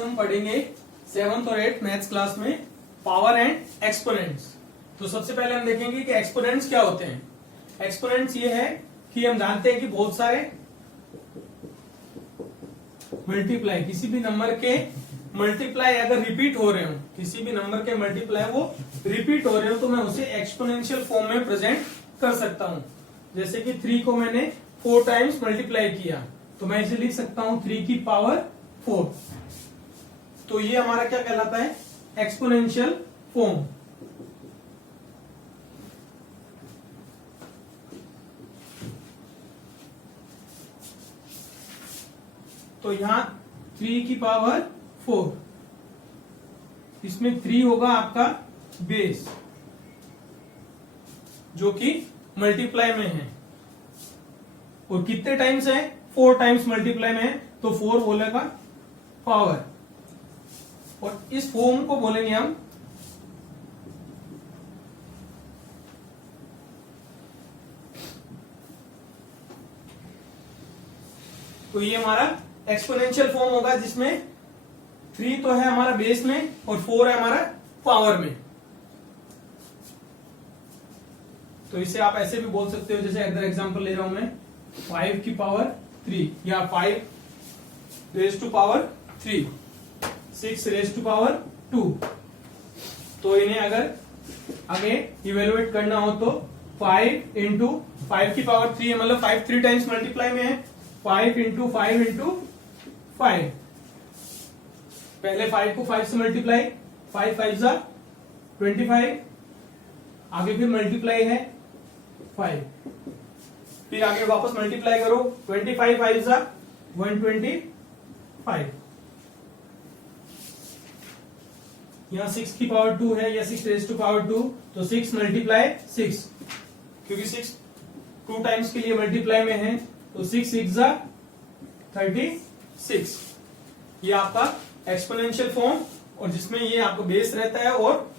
हम पढ़ेंगे 7th और 8th मैथ्स क्लास में पावर एंड एक्सपोनेंट्स। तो सबसे पहले हम देखेंगे कि एक्सपोनेंट्स क्या होते हैं। एक्सपोनेंट्स ये है कि हम जानते हैं कि बहुत सारे मल्टीप्लाई, किसी भी नंबर के मल्टीप्लाई अगर रिपीट हो रहे हो, किसी भी नंबर के मल्टीप्लाई वो रिपीट हो रहे हो तो मैं उसे एक्सपोनेंशियल फॉर्म में प्रेजेंट कर सकता हूं। जैसे कि 3 को मैंने 4 टाइम्स मल्टीप्लाई किया तो मैं इसे लिख सकता हूं 3 की पावर 4। तो ये हमारा क्या कहलाता है, एक्सपोनेंशियल फॉर्म। तो यहां 3 की पावर 4, इसमें 3 होगा आपका बेस जो कि मल्टीप्लाई में है, और कितने टाइम्स है, 4 टाइम्स मल्टीप्लाई में है तो 4 बोलेगा पावर, और इस फॉर्म को बोलेंगे हम तो ये हमारा एक्सपोनेंशियल फॉर्म होगा जिसमें 3 तो है हमारा बेस में और 4 है हमारा पावर में। तो इसे आप ऐसे भी बोल सकते हो, जैसे अदर एग्जांपल ले रहा हूं मैं 5 की पावर 3 या 5 raise to power 3, 6 raise to power 2। तो इन्हें अगर आगे इवेलुएट करना हो तो 5 इंटू 5 की पावर 3 है, मतलब 5 3 टाइम्स मल्टीप्लाई में है, 5 इंटू 5 इंटू 5। पहले 5 को 5 से मल्टीप्लाई, 5 5 जा 25, आगे फिर मल्टीप्लाई है 5, फिर आगे वापस मल्टीप्लाई करो, 25 5 जा 125। यहां 6 की पावर 2 है या 6 रेज टू पावर 2, तो 6 मल्टीप्लाई 6, क्योंकि 6 2 टाइम्स के लिए मल्टीप्लाई में है तो 6 6 जा 36। ये आपका एक्सपोनेंशियल फॉर्म, और जिसमें ये आपका बेस रहता है और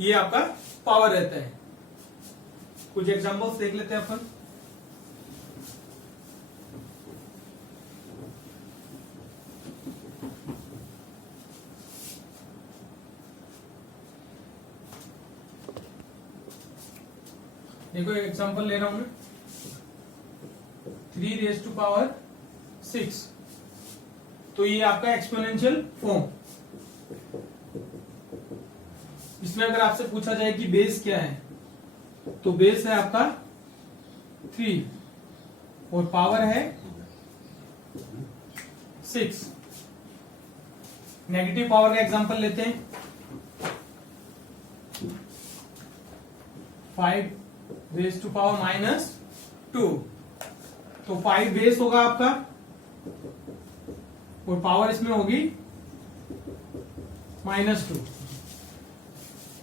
ये आपका पावर रहता है। कुछ एग्जांपल्स देख लेते हैं अपन। देखो एक एग्जांपल ले रहा हूं मैं, 3 रेज टू पावर 6, तो ये आपका एक्सपोनेंशियल फॉर्म। इसमें अगर आपसे पूछा जाए कि बेस क्या है, तो बेस है आपका 3 और पावर है 6। नेगेटिव पावर का एग्जांपल लेते हैं, 5 रेज टू पावर -2, तो 5 बेस होगा आपका और पावर इसमें होगी -2।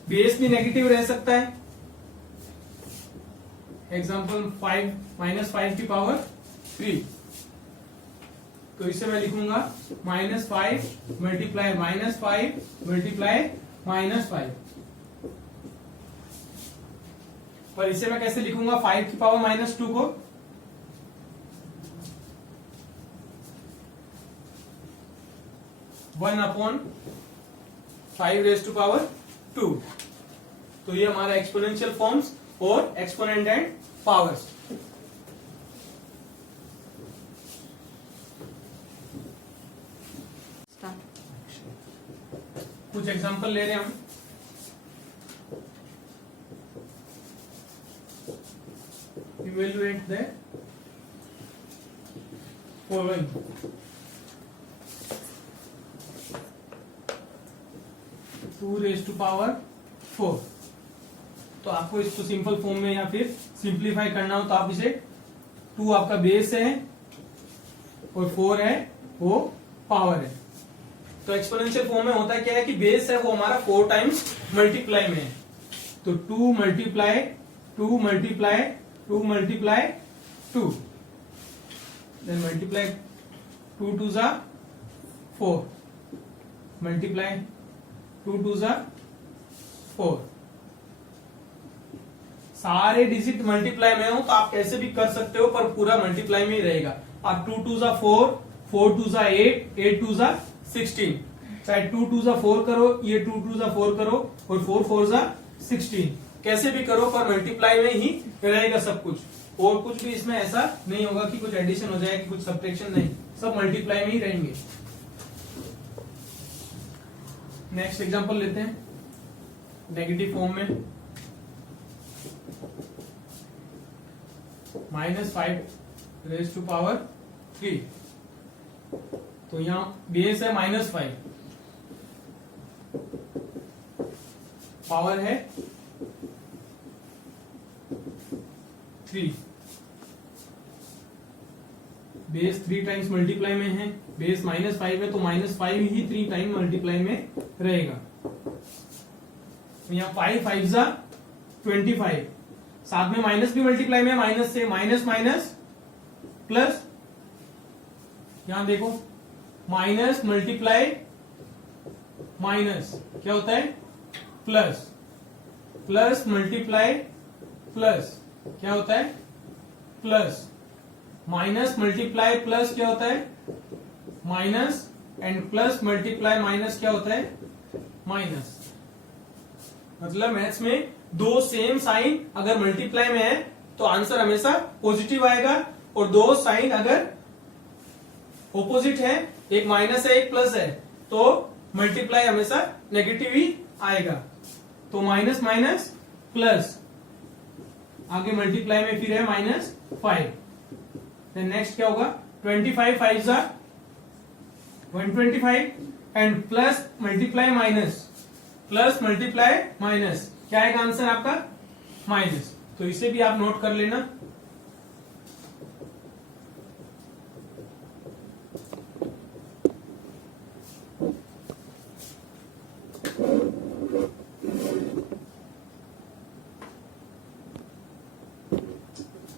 बेस भी नेगेटिव रह सकता है, एग्जांपल 5 -5 की पावर 3, तो इसे मैं लिखूंगा -5 मल्टीप्लाई -5 मल्टीप्लाई -5। पर इसे मैं कैसे लिखूंगा, 5 की पावर -2 को 1/5 रेज टू पावर 2। तो ये हमारा एक्सपोनेंशियल फॉर्म्स और एक्सपोनेंट एंड पावर्स। कुछ एग्जांपल ले रहे हैं हम। Evaluate the following. Two raise to power 4, तो आपको इसको सिंपल फॉर्म में या फिर सिंप्लीफाई करना हो तो आप इसे 2 आपका बेस है और 4 है वो पावर है। तो एक्सपोनेंशियल फॉर्म में होता क्या है कि बेस है वो हमारा 4 टाइम्स मल्टीप्लाई में है, तो 2 multiply 2 multiply 2 multiply 2, then multiply 2 2 जा 4 मल्टीप्लाई 2 2 जा 4। सारे डिजिट मल्टीप्लाई में हो तो आप कैसे भी कर सकते हो, पर पूरा मल्टीप्लाई में ही रहेगा। आप 2 2 जा 4, 4 2 जा 8, 8 2 जा 16, चाहे 2 2 जा 4 करो, ये 2 2 जा 4 करो, और 4 4 जा 16, कैसे भी करो पर मल्टीप्लाई में ही रहेगा सब कुछ, और कुछ भी इसमें ऐसा नहीं होगा कि कुछ एडिशन हो जाए कि कुछ सब्ट्रैक्शन, नहीं, सब मल्टीप्लाई में ही रहेंगे। नेक्स्ट एग्जांपल लेते हैं नेगेटिव फॉर्म में। -5⁻³ तो यहां बेस है -5, पावर है 3, बेस 3 टाइम्स मल्टीप्लाई में है, बेस -5 है तो -5 ही 3 टाइम मल्टीप्लाई में रहेगा। यहाँ 5 5 जा 25, साथ में माइनस भी मल्टीप्लाई में, माइनस से माइनस माइनस प्लस, यहां देखो माइनस मल्टीप्लाई माइनस क्या होता है प्लस, प्लस मल्टीप्लाई प्लस क्या होता है प्लस, माइनस मल्टीप्लाई प्लस क्या होता है minus, and plus multiply minus क्या होता है माइनस। मतलब मैथ्स में दो सेम साइन अगर मल्टीप्लाई में है तो आंसर हमेशा पॉजिटिव आएगा, और दो साइन अगर ऑपोजिट है, एक माइनस है एक प्लस है, तो मल्टीप्लाई हमेशा नेगेटिव ही आएगा। तो माइनस माइनस प्लस, आगे मल्टीप्लाई में फिर है -5, नेक्स्ट क्या होगा 25 5 जा 125, and plus multiply minus, plus multiply minus, क्या आएगा आंसर आपका माइनस। तो इसे भी आप नोट कर लेना।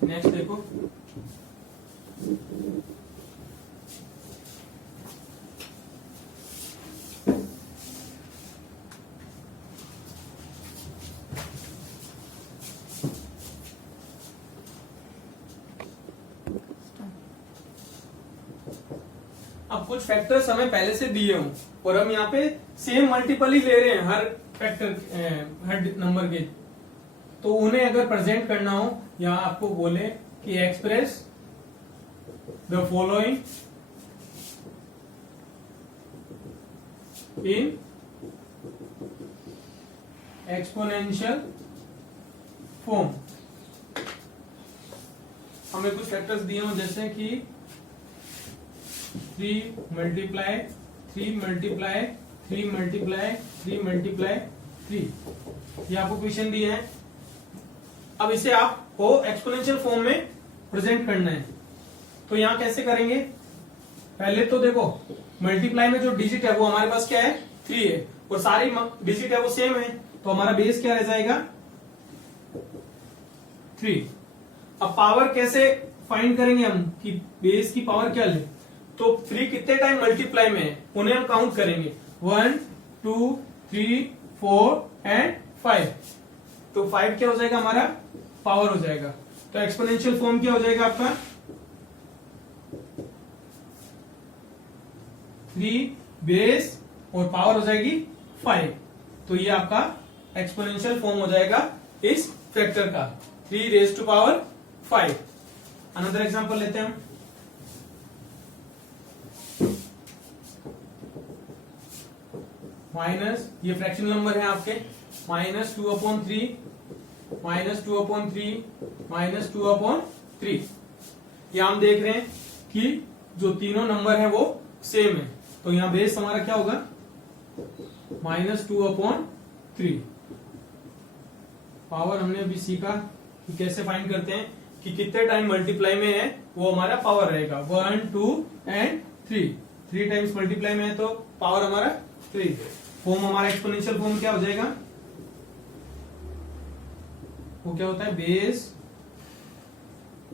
नेक्स्ट देखो अब कुछ फैक्टर्स हमें पहले से दिए हों और हम यहाँ पे सेम मल्टीपल ही ले रहे हैं हर फैक्टर, हर नंबर के, तो उन्हें अगर प्रेजेंट करना हो, यहाँ आपको बोले कि express the following in exponential form, हमें कुछ फैक्टर्स दिए हों जैसे कि 3 मल्टीप्लाई 3 मल्टीप्लाई 3 मल्टीप्लाई 3 मल्टीप्लाई 3, ये आपको क्वेश्चन दिए हैं। अब इसे आपको एक्सपोनेंशियल फॉर्म में प्रेजेंट करना है, तो यहां कैसे करेंगे, पहले तो देखो मल्टीप्लाई में जो डिजिट है वो हमारे पास क्या है 3 है, और सारी डिजिट है वो सेम है, तो हमारा बेस क्या रह जाएगा 3। अब पावर कैसे फाइंड करेंगे हम कि बेस की पावर क्या ले, तो 3 कितने टाइम मल्टीप्लाई में है उन्हें हम काउंट करेंगे, 1 2 3 4 एंड 5, तो 5 क्या हो जाएगा हमारा पावर हो जाएगा। तो एक्सपोनेंशियल फॉर्म क्या हो जाएगा आपका 3 बेस और पावर हो जाएगी 5, तो ये आपका एक्सपोनेंशियल फॉर्म हो जाएगा इस फैक्टर का 3 raise to power 5। Another example लेते हैं हम, माइनस, ये फ्रैक्शन नंबर है आपके, -2/3 -2/3 -2/3, ये हम देख रहे हैं कि जो तीनों नंबर है वो सेम है, तो यहां बेस हमारा क्या होगा -2/3। पावर हमने अभी सीखा कि कैसे फाइंड करते हैं कि कितने टाइम मल्टीप्लाई में है वो हमारा पावर रहेगा, 1 2 एंड 3 टाइम्स मल्टीप्लाई में है तो पावर हमारा 3। फॉर्म हमारा एक्सपोनेंशियल फॉर्म क्या हो जाएगा, वो क्या होता है बेस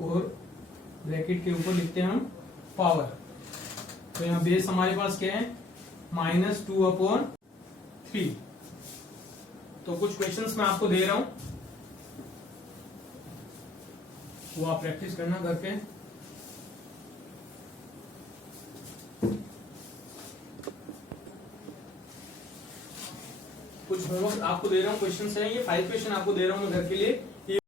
और ब्रैकेट के ऊपर लिखते हैं हम पावर, तो यहाँ बेस हमारे पास क्या है -2/3। तो कुछ क्वेश्चंस मैं आपको दे रहा हूं, वो आप प्रैक्टिस करना करके। कुछ होमवर्क आपको दे रहा हूँ, क्वेश्चन है ये 5 क्वेश्चन आपको दे रहा हूँ मैं घर के लिए।